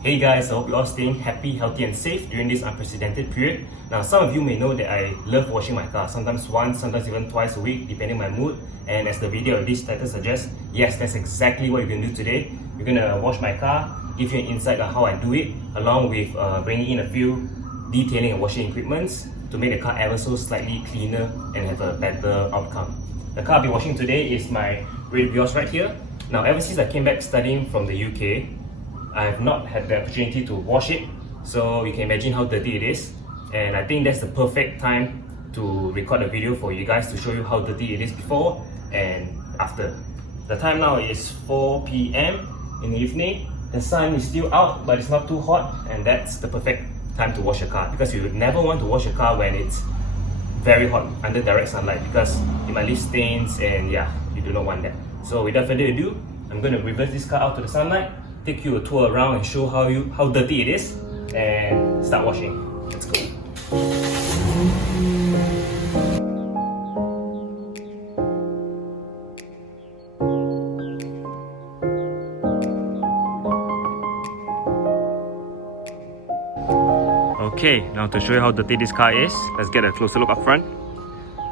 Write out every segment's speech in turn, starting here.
Hey guys, I hope you're all staying happy, healthy and safe during this unprecedented period. Now some of you may know that I love washing my car, sometimes once, sometimes even twice a week depending on my mood. And as the video of this title suggests, yes, that's exactly what we're going to do today. We're going to wash my car, give you an insight on how I do it, along with bringing in a few detailing and washing equipments to make the car ever so slightly cleaner and have a better outcome. The car I'll be washing today is my red Vios right here. Now ever since I came back studying from the UK, I have not had the opportunity to wash it, so you can imagine how dirty it is. And I think that's the perfect time to record a video for you guys to show you how dirty it is before and after. The time now is 4 p.m. in the evening. The sun is still out, but it's not too hot, and that's the perfect time to wash your car, because you would never want to wash your car when it's very hot under direct sunlight, because it might leave stains, and yeah, you do not want that. So without further ado, I'm going to reverse this car out to the sunlight, take you a tour around and show how dirty it is, and start washing. Let's go. Okay, now to show you how dirty this car is, let's get a closer look up front.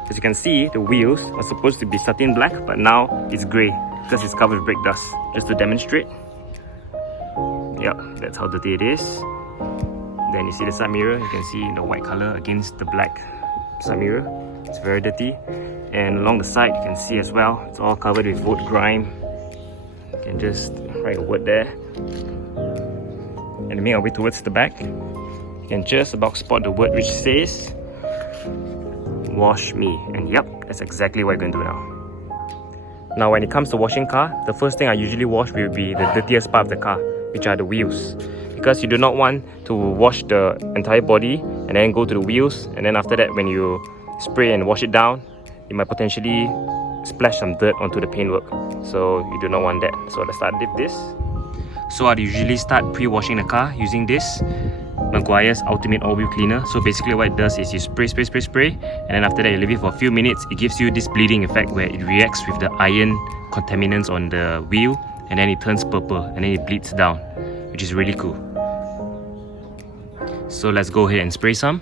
As you can see, the wheels are supposed to be satin black, but now it's grey because it's covered with brake dust. Just to demonstrate, yep, that's how dirty it is. Then you see the side mirror, you can see the white color against the black side mirror. It's very dirty. And along the side, you can see as well, it's all covered with wood grime. You can just write a word there. And make our way towards the back, you can just about spot the word which says "Wash Me." And yep, that's exactly what you're going to do now. Now when it comes to washing car, the first thing I usually wash will be the dirtiest part of the car, which are the wheels. Because you do not want to wash the entire body and then go to the wheels, and then after that when you spray and wash it down, you might potentially splash some dirt onto the paintwork. So you do not want that. So let's start with this. So I usually start pre-washing the car using this Meguairs Ultimate All-Wheel Cleaner. So basically what it does is you spray, and then after that you leave it for a few minutes. It gives you this bleeding effect where it reacts with the iron contaminants on the wheel, and then it turns purple and then it bleeds down, which is really cool. So let's go ahead and spray some.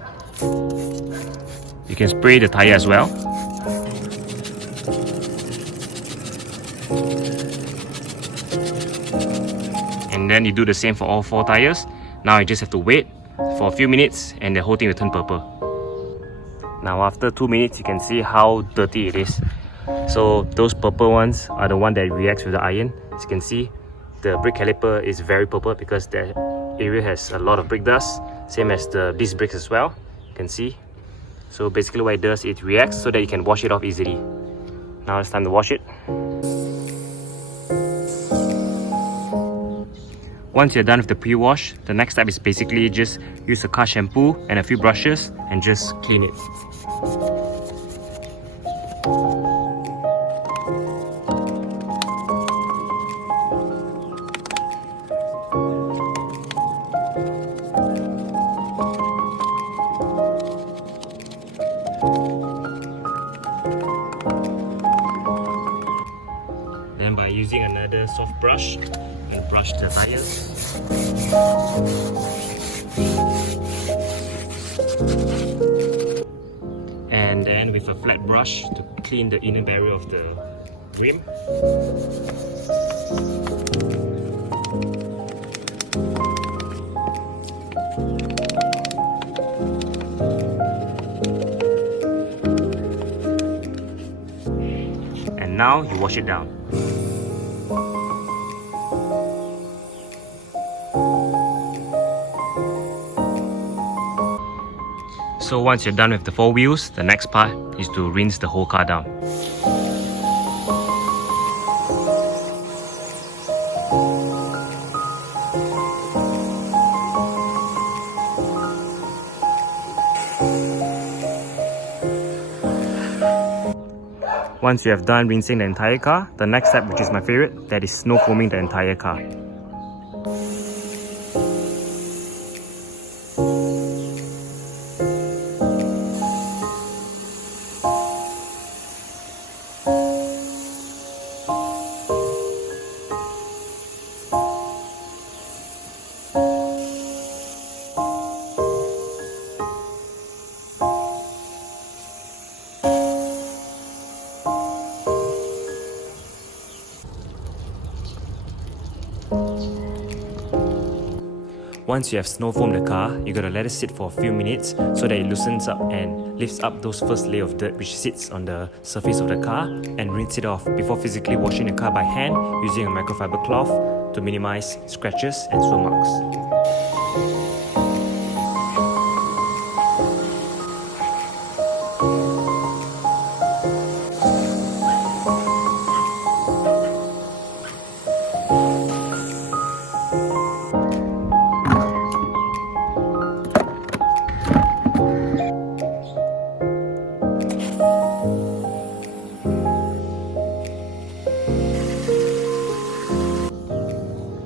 You can spray the tire as well. And then you do the same for all 4 tires. Now you just have to wait for a few minutes and the whole thing will turn purple. Now after 2 minutes, you can see how dirty it is. So those purple ones are the one that reacts with the iron. As you can see, the brake caliper is very purple because the area has a lot of brake dust. Same as the disc brakes as well, you can see. So basically what it does, it reacts so that you can wash it off easily. Now it's time to wash it. Once you're done with the pre-wash, the next step is basically just use a car shampoo and a few brushes and just clean it. Then by using another soft brush, you brush the tires. And then with a flat brush to clean the inner barrier of the rim. And now you wash it down. So once you're done with the 4 wheels, the next part is to rinse the whole car down. Once you have done rinsing the entire car, the next step, which is my favorite, that is snow combing the entire car. Once you have snow foamed the car, you gotta let it sit for a few minutes so that it loosens up and lifts up those first layer of dirt which sits on the surface of the car, and rinse it off before physically washing the car by hand using a microfiber cloth to minimize scratches and swirl marks.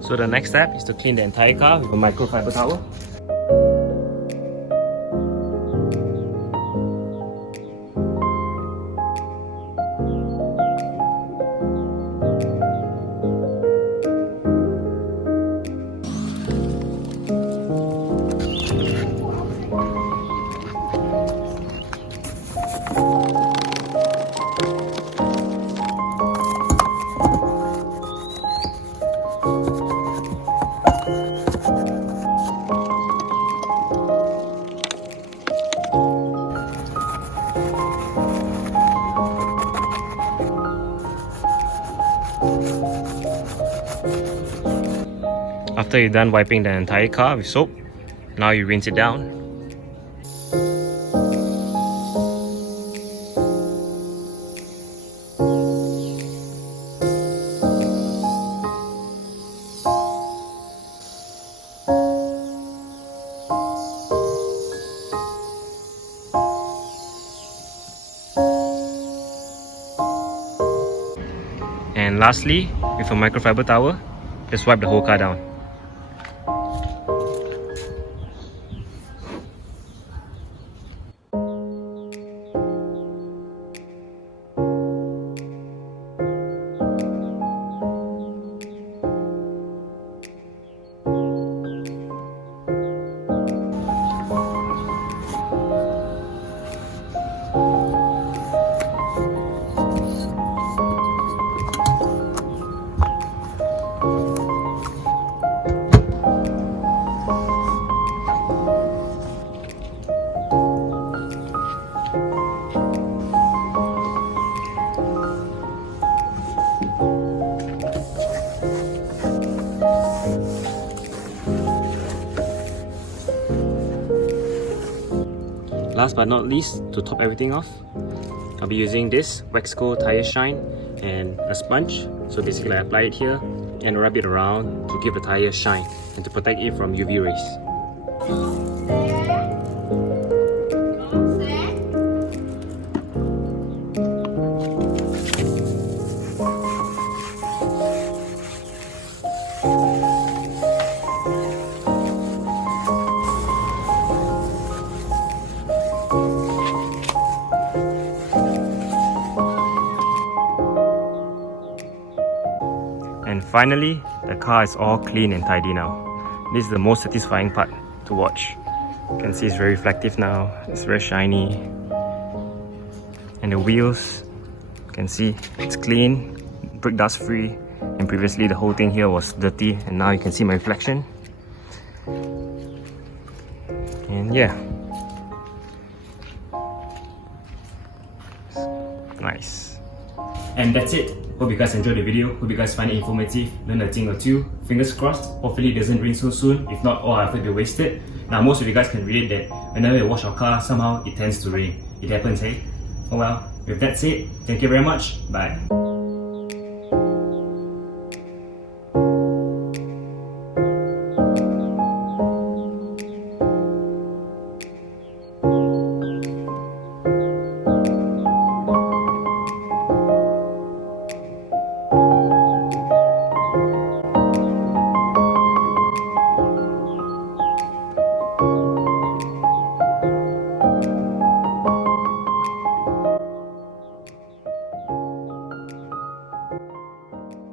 So the next step is to clean the entire car with a microfiber towel. After you're done wiping the entire car with soap, now you rinse it down. And lastly, with a microfiber towel, just wipe the whole car down. Last but not least, to top everything off, I'll be using this Waxco tire shine and a sponge. So basically I apply it here and rub it around to give the tire shine and to protect it from UV rays. And finally, the car is all clean and tidy now. This is the most satisfying part to watch. You can see it's very reflective now, it's very shiny. And the wheels, you can see it's clean, brake dust free. And previously the whole thing here was dirty, and now you can see my reflection. And yeah, nice. And that's it. Hope you guys enjoyed the video. Hope you guys find it informative, learn a thing or two. Fingers crossed, hopefully it doesn't rain so soon. If not, all our effort will be wasted. Now most of you guys can relate that whenever you wash our car, somehow it tends to rain. It happens, hey? Oh well, with that said, thank you very much. Bye.